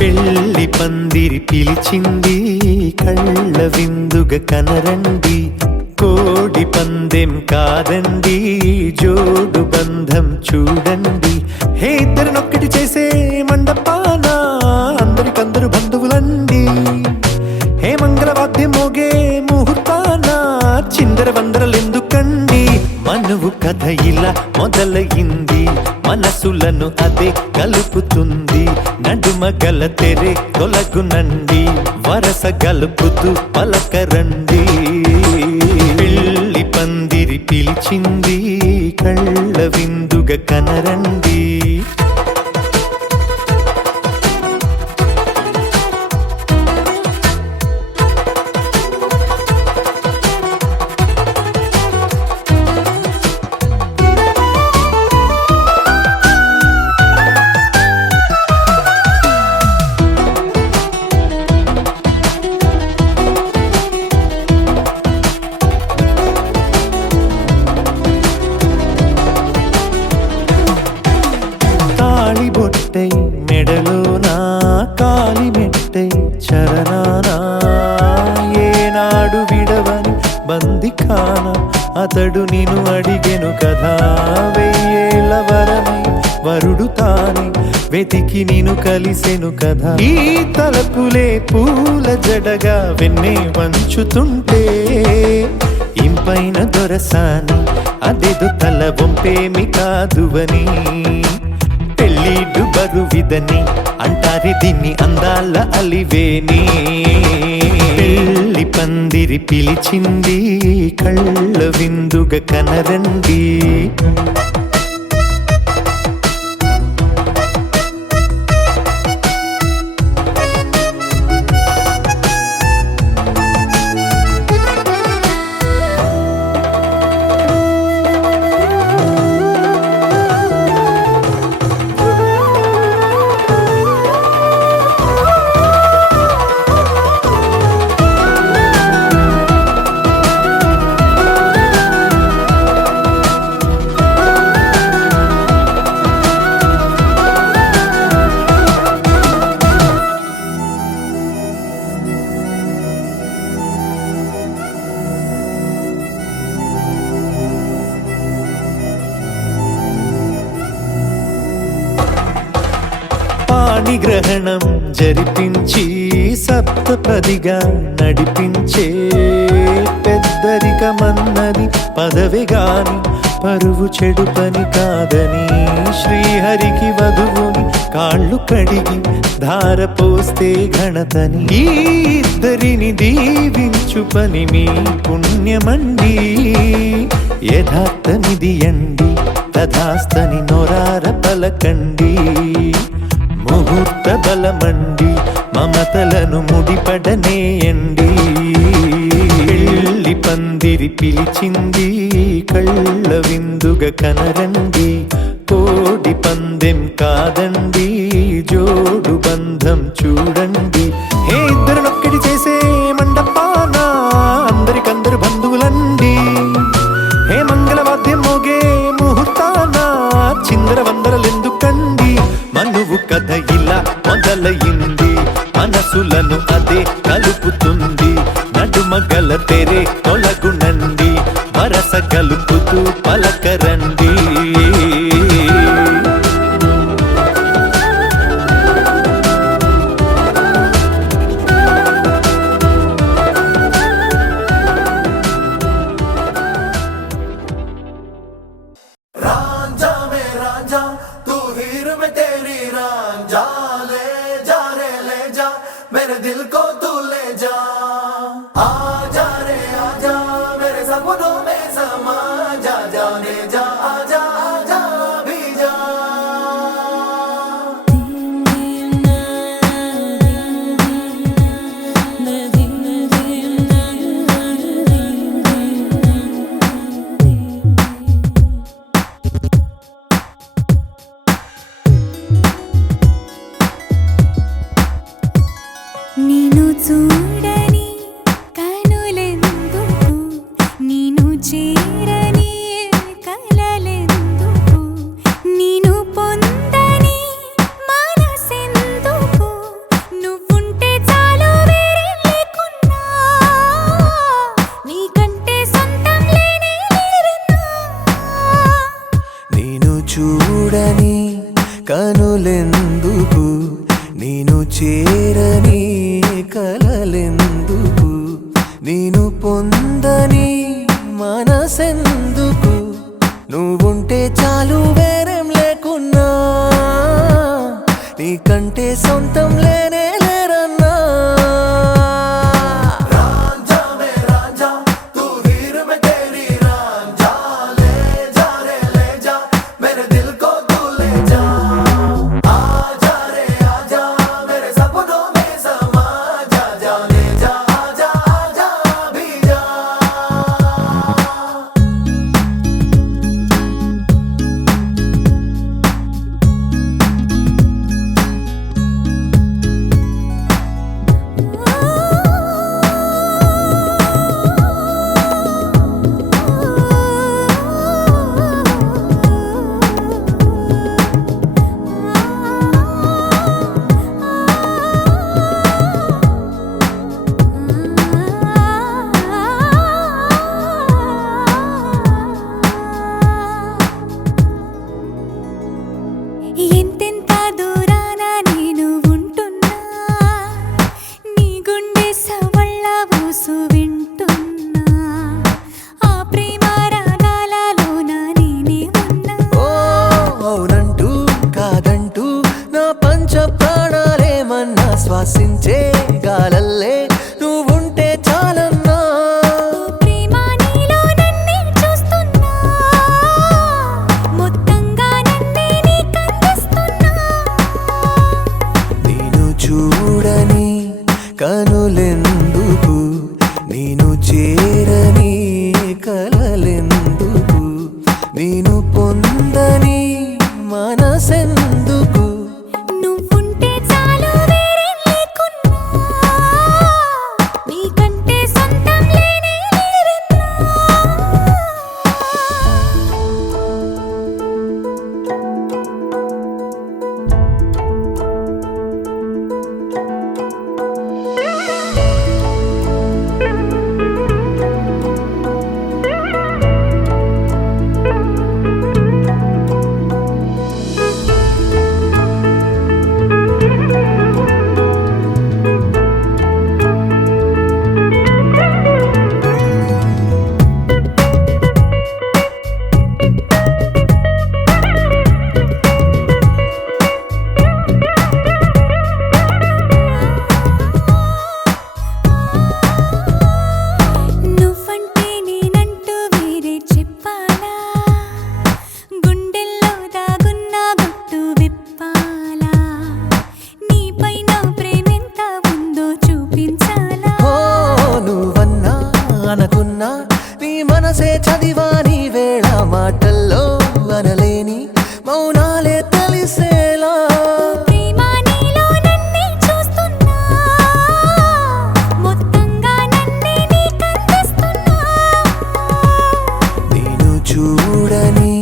పెళ్లి పందిరి పిలిచింది కళ్ళ విందుగ కనరండి, కోడి పందెం కాదండి జోడు బంధం చూడండి. హే ఇద్దరినొక్కటి చేసే మండపాన అందరికందరు బంధువులండి, హే మంగళవాద్యం మోగే ముహూర్తాన చిందర వందరలెందుకండి. మనువు కథ ఇలా మొదలయింది, మనసులను అదే కలుపుతుంది, నడుమ గల తెరే తొలగునండి, వరస గలుపుతూ పలకరండి. పెళ్లి పందిరి పిలిచింది కళ్ళ విందుగ కనరండి. బొట్టై మెడలోనా కాలి మెట్టై చరణానా, ఏనాడు విడవని బందిఖాన అతడు నిన్ను అడిగెను కదా, వెయ్యేళ్ళ వరమై వరుడు తానే వెతికి నిన్ను కలిసెను కదా. ఈ తలపులే పూల జడగా వెన్నే వంచుతుంటే ఇంపైన దొరసాని అదేదో తల వంపేమి కాదువని, పెళ్ళిడు బరువిదని అంటారే దీన్ని అందాల అలివేని. పెళ్లి పందిరి పిలిచింది కళ్ళ విందుగ కనరండి. పాణిగ్రహణం జరిపించి సప్తపదిగా నడిపించే, పెద్దరికమన్నది పదవి గాని పరువు చెడు పని కాదని, శ్రీహరికి వధువుని కాళ్ళు కడిగి ధార పోస్తే ఘనతని, ఈ ఇద్దరిని దీవించు పని మీ పుణ్యమండి. యథార్థమిది అండి తథాస్తని నొరార పలకండి, ముహూర్త బలమండి మమతలను ముడిపడనేయండి. పెళ్లి పందిరి పిలిచింది కళ్ళ విందుగ కనరండి, కోడి పందెం కాదండి జోడు బంధం చూడండి. హే ఇద్దరినొక్కటి చేసే మండపాన అందరికందరు బంధువులండి, హే మంగళవాద్యం మోగే ముహూర్తాన చిందర వందరలెందుకండి. మనువు కథ ఇలా మొదలయింది, మనసులను అదే కలుపుతుంది, నడుమ గల తెరే తొలగునండి, వరస గలుపుతూ పలకరండి. मेरे दिल को तू ले जा, आजा रे आजा मेरे सपनों में समा जा, जाने जा आजा आजा भी जा. నిన్ను చూడని చేరని కలలెందుకు, నేను పొందని మనసెందుకు, నువ్వుంటే చాలు వేరేం లేకున్నా, నీకంటే సొంతం లేనే లేరన్నా. रांझा में रांझा तू हीर में तेरी रांझा, ले जा रे ले जा मेरे दिल को तू ले जा, आजा रे आजा मेरे सपनों में समा जा, जाने जा आजा आजा भी जा. ఎంతెంత దూరాన నేను ఉంటున్నా, నీ గుండె సవళ్ళ ఊసు వింటున్నా, ఆ ప్రేమ రాగాలలోన నేనే ఉన్నా. ఓ అవునంటూ కాదంటూ నా పంచ ప్రాణాలేమన్నా శ్వాసించే గాలల్లే నువ్వుంటే చాలన్నా. ప్రేమ నీలో నన్నే చూస్తున్నా, మొత్తంగా నన్నే నీకందిస్తున్నా. నేను చూడని కనులెందుకు, నేను చేరని కలలెందుకు, నేను పొందని మనసెందుకు, నువ్వుంటే చాలు వేరేం లేకున్నా, నీకంటే సొంతం లేనే లేరన్నా. నువ్వంటే నేనంటూ వేరే చెప్పాలా, గుండెల్లో దాగున్న గుట్టు విప్పాలా, నీపై నా ప్రేమెంత ఉందో చూపించాలా. ఓ నువ్వన్నా అనుకున్నా నీ మనసే చదివా, నీ వేళ మాటల్లో అనలేని మౌనాలే తెలిసేలా. ప్రేమ నీలో నన్నే చూస్తున్నా, మొత్తంగా నన్నే నీకందిస్తున్నా. నేను చూడని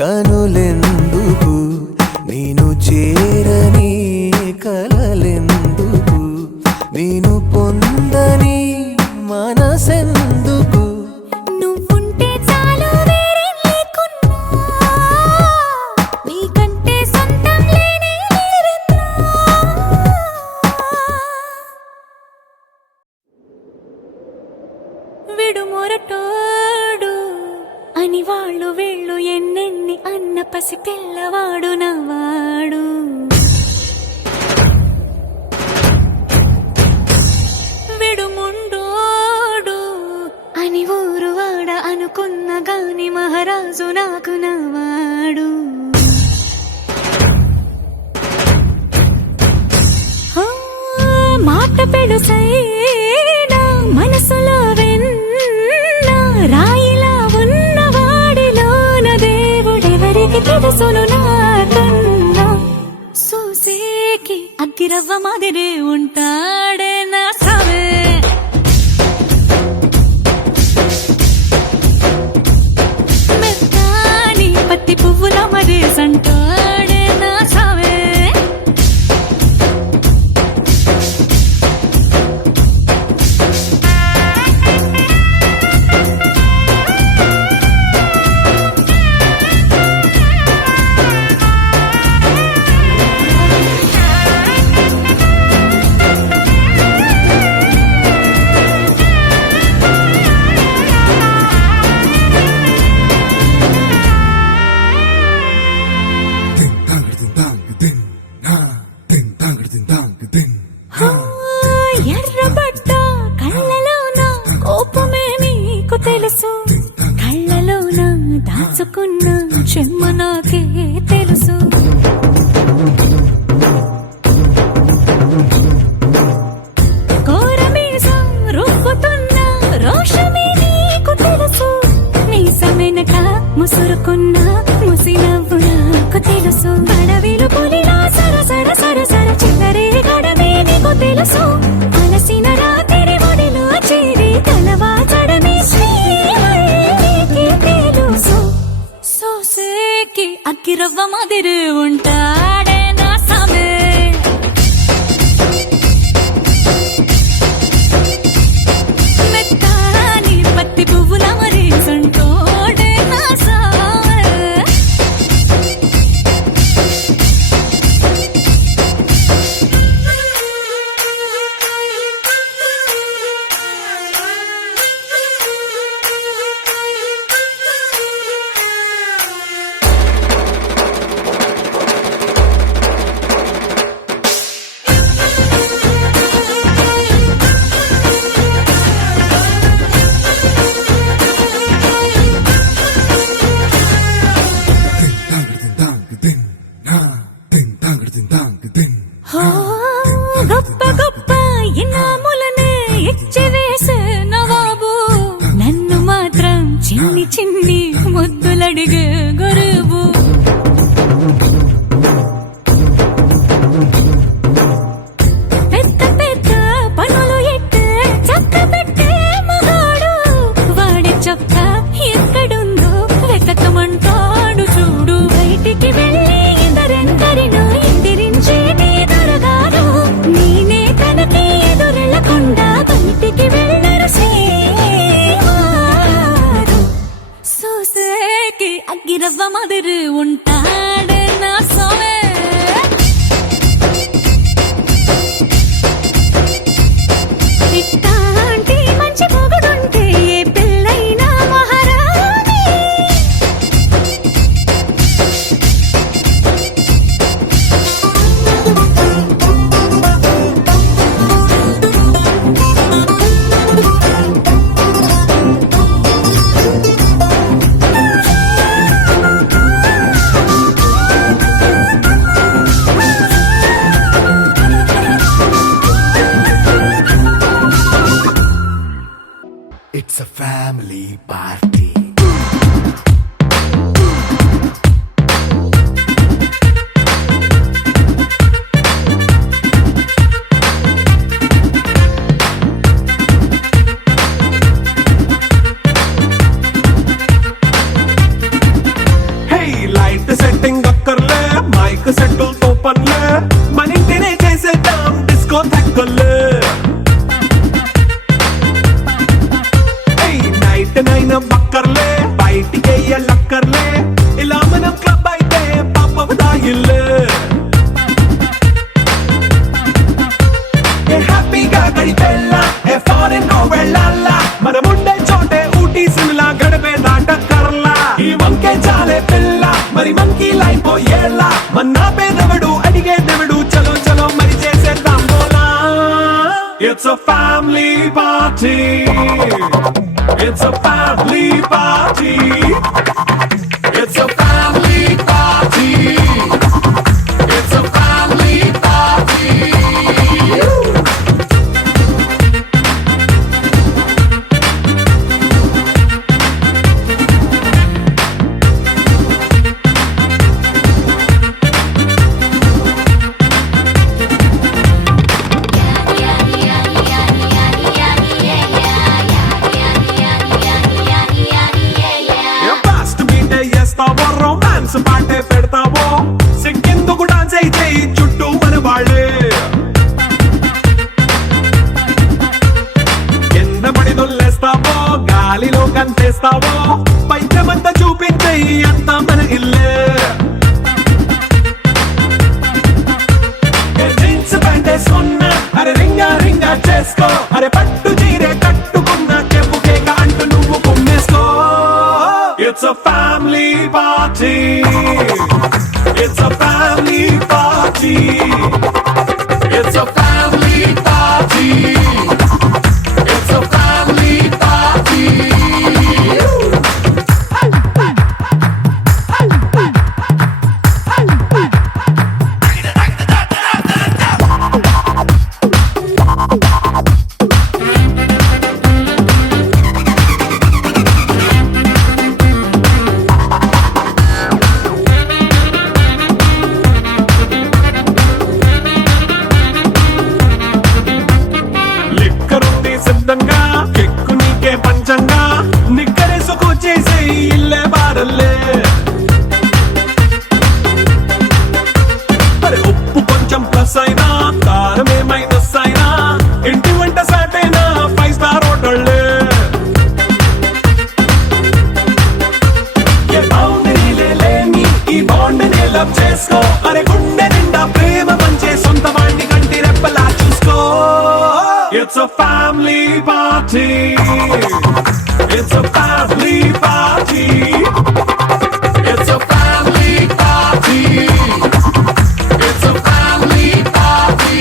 కనులెందుకు, నేను చేరని కలలెందుకు, నేను పొందని మనసెందుకు, నువ్వుంటే చాలు వేరేం లేకున్నా, నీకంటే సొంతం లేనే లేరన్నా. విడుమొరటోడు అని వాళ్ళు వీళ్ళు ఎన్నెన్ని అన్న పసి పిల్లవాడు నవ్వాడు. విడుముండోడు అని ఊరు వాడ అనుకున్న గాని మహారాజు నాకు నవ్వాడు. ఆ, మాట పెడుసైనా మనసులో వెన్న రాయిలా ఉన్నవాడిలోన దేవుడెవరికి తెలుసును నాకన్నా. సూసేకి అగ్గిరవ్వ మాదిరే ఉంటాడే నా సావే. మెత్తాని పత్తి పువ్వుల మరేసంటాడే నా సావే. ముసురుకున్న ముసి నవ్వు నాకు తెలుసు అడవిలు పులిలా సర సర సర సర చిల్లరే గడమే నీకు తెలుసు అలసిన రాత్రి ఒడిలో చేరి తలవాచడమే శ్రీహరికి తెలుసు సోసేకి అక్కిరవ్వ మాదిరి ఉంటాడే నా సామే మెత్తాని పత్తి పువ్వుల మరి సంటోడే నా సామే గొప్ప గొప్ప ఇనాములనే ఇచ్చి వేసే నవాబు నన్ను మాత్రం చిన్ని చిన్ని ముద్దులడిగే గురువు పెద్ద పెద్ద పనులు ఎట్టే చక్క పెట్టే మగాడు వాడి చొక్క ఎక్కడుందో వెతకమంటాడు చూడు బయటికి వెళ్ళి ఇద్దరెందరినో ఎదిరించి దొరగారు నేనే తనకి ఎదురెళ్ళకుండా బయటికి వెళ్ళరు శ్రీవారు సోసేకి అగ్గిరవ్వ మాదిరి ఉంటాడే నా సోమే ఇట్టాంటి మంచి మొగుడుంటే ఏ పెళ్ళైనా మహారాణి It's a family party. Hey, light setting అక్కర్లే మైక్ సెట్టులతో పనులే మన ఇంటినే చేసేద్దాం డిస్కో థెక్కలే నైట్ నైన్ బక్కర్లే బయటికి లక్కర్లే ఇలా మనం క్లబ్ అయితే పాప దాయిల్లే హ్యాపీగా గడిపెళ్ళ ఏ ఫారెన్ నో వెళ్ళాల మనం ఉండే చోటే ఊటీ సిమ్లా గడిపే దాటక్కర్లా ఈ వంకే చాలే పిల్ల మరి మంకీ లైఫ్ ఏళ్ళ మన్నా పేదవడు అడిగే దేవుడు చలో చలో మరి చేసేద్దాం బోలా It's a family party. It's a family party. It's a family party. It's a family party. Romance పాటే పెడతావో సిగ్గెందుకు డాన్స్ అయితే చుట్టూ మన వాళ్ళే ఎన్న పడి దొల్లేస్తావో గాలిలో కంతేస్తావో పైద్యమంతా చూపించే అంతా మన ఇల్లే జీన్స్ ప్యాంట్ వేసుకున్నా అరే రింగా రింగా చేసుకో అరే పట్టు చీరే కట్టుకున్న చెప్పు కేక అంటూ నువ్వు కుమ్మేసుకో It's a family party. It's a family party. It's a family party. It's a family party. It's a family party. It's a family party. It's a family party. It's a family party.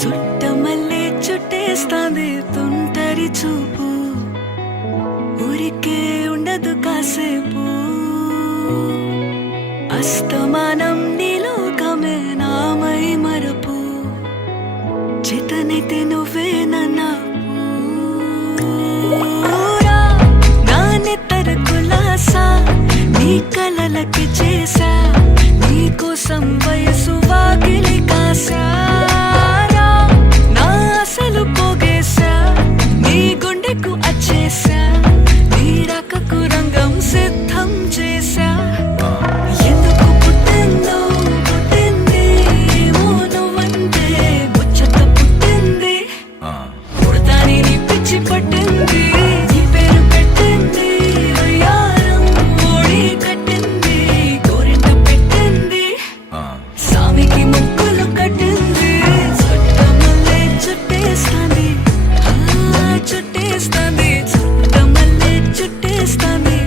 Chuttamalle చుట్టేస్తాంది తుంటరి చూపు ఊరికే ఉండదు కాసేపు అస్తమానం నీలోకమే నామై మరపు చేతనైతే నువ్వే నన్నా నా నెత్తర కులాసా నీ కలలకి చేసా నీ కోసం వయసు వాకిలి కాసా అసలు పోగేశా నీ గుండెకు అచ్చేసా నీ రకకు రంగం సిద్ధం చేశా ఎందుకు పుట్టిందో పుట్టింది ఏమో నువ్వంటే ముచ్చట పుట్టింది పుడతాని నీ పిచ్చి పట్టింది నీ పేరు పెట్టింది వయ్యారం ఓడి కట్టింది గోరింట పెట్టింది సామికి ముక్కులు కట్టింది చుట్టేస్తాంది చుట్టేస్తాంది చుట్టమల్లే చుట్టేస్తాంది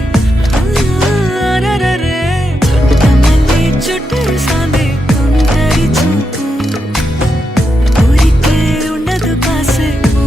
చుట్టమల్లే చుట్టేస్తాంది తుంటరి చూపు ఊరికే ఉండదు కాసేపు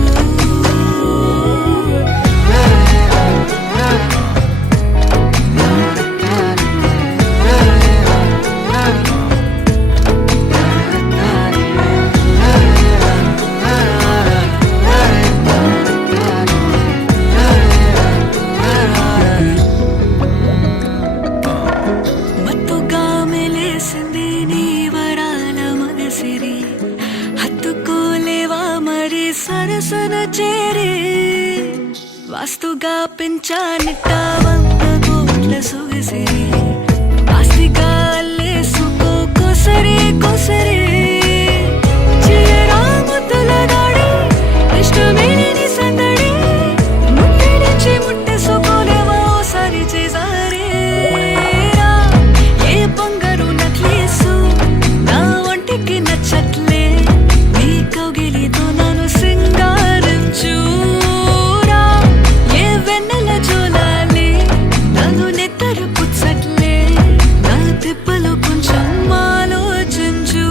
మత్తుగా మెలేసింది నీ వరాల మగసిరి హత్తుకోలేవా మరి సరసన చేరి వాస్తుగా పెంచానిట్ట 100 కోట్ల సొగసిరి ఆస్తిగా అల్లేసుకో కొసరి కొసరి చిరాముతుల దాడి ఇష్టమేని సందడి ముట్టడిచి ముట్టేసుకోలేవా ఓసారి చేసారి ఏ బంగారు నక్లేసు నా ఒంటికి నచ్చట్లే నీ కౌగిలితో నన్ను సింగారించురా ఏ వెన్నెల జోలాలి నన్ను నెత్తరు పుచ్చట్లే నా తిప్పలు కొంచెం ఆలోచించు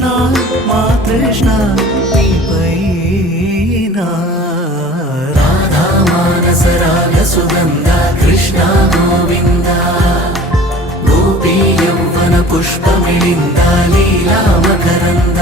కృష్ణ మా కృష్ణ నీపైన రాధా మానస రాగ సుగంధ కృష్ణ గోవింద గోపీ యౌవన పుష్పమిళింద లీలా మకరంద